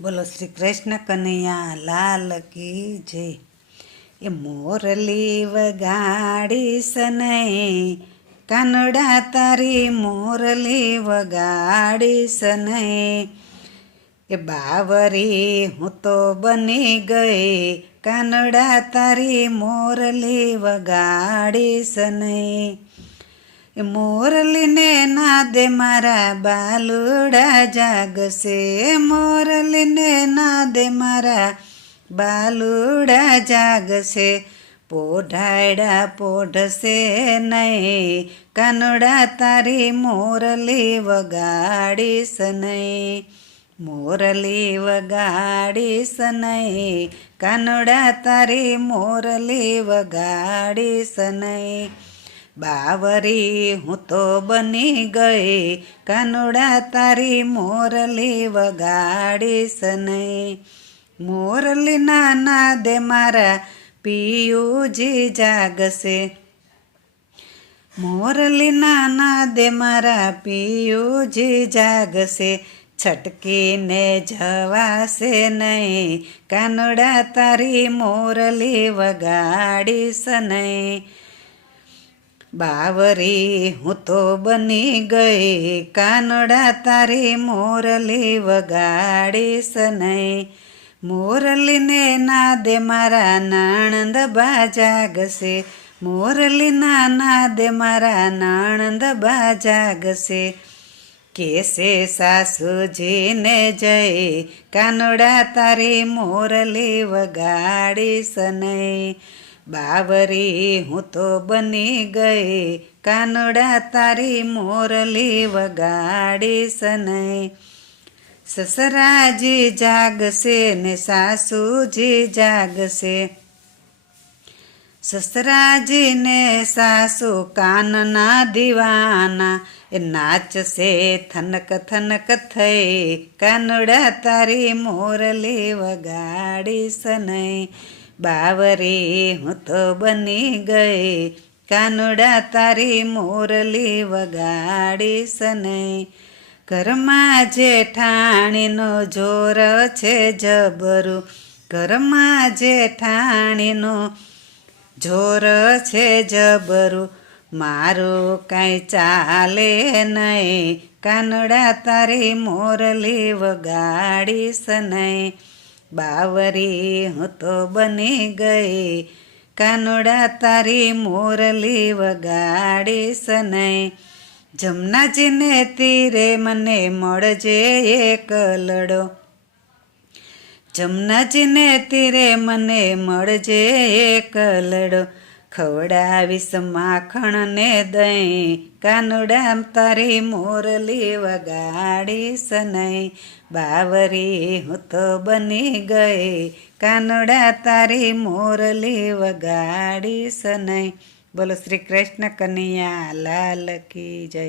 બોલો શ્રી કૃષ્ણ કનૈયા લાલ કી જય। એ મોરલી વગાડી સનય કાનડા તારી મોરલી વગાડી સનય। એ બાવરી હું તો બની ગઈ કાનડા તારી મોરલી વગાડી સનય। એ મોરલીને નાદે મારા બાલુડા જાગશે, મોરલીને નાદે મારા બાલુડા જાગશે। પોઢાયડા પોઢશે નહીં કાનડા તારી મોરલી વગાડીશ નહીં, મોરલી વગાડીશ નહીં કાનડા તારી મોરલી વગાડીશ નહીં। બાવરી હું તો બની ગઈ કાનડા તારી મોરલી વગાડીશ નહીં। મોરલીના નાદે મારા પિયુજી જાગશે, મોરલીના નાદે મારા પિયુજી જાગશે। છટકીને જવાશે નહીં કાનડા તારી મોરલી વગાડીશ નહીં। બાવરી હું તો બની ગઈ કાનડા તારી મોરલી વગાડીશ નહીં। મોરલીને નાદે મારા નણંદ બા જાગશે, મોરલીના નાદે મારા નણંદ બા જાગશે। કેસે સાસુજીને જય કાનડા તારી મોરલી વગાડીશ નહીં। બાવરી હું તો બની ગઈ કાનડા તારી મોરલી વગાડીશ નહીં। સસરાજી જાગશે ને સાસુજી જાગશે, સસરાજી ને સાસુ કાનના દીવાના। એ નાચશે થનક થનક થઈ કાનડા તારી મોરલી વગાડીશ નહીં। બાવરી હું તો બની ગઈ કાનડા તારી મોરલી વગાડીશ નહીં। ઘરમાં જેઠાણીનો જોર છે જબરું, ઘરમાં જેઠાણીનો જોર છે જબરું। મારું કાંઈ ચાલે નહીં કાનડા તારી મોરલી વગાડીશ નહીં। બાવરી હું તો બની ગઈ કાનડા તારી મોરલી વગાડીશ નહીં। જમનાજીને તીરે મને મળજે એક લડો, જમનાજીને તીરે મને મળજે એક લડો। ખવડાવીશ માખણ ને દહીં કાનડા તારી મોરલી વગાડીશ નહીં। બાવરી હું તો બની ગઈ કાનડા તારી મોરલી વગાડીશ નહીં। બોલો શ્રી કૃષ્ણ કનૈયા લાલ કી જય।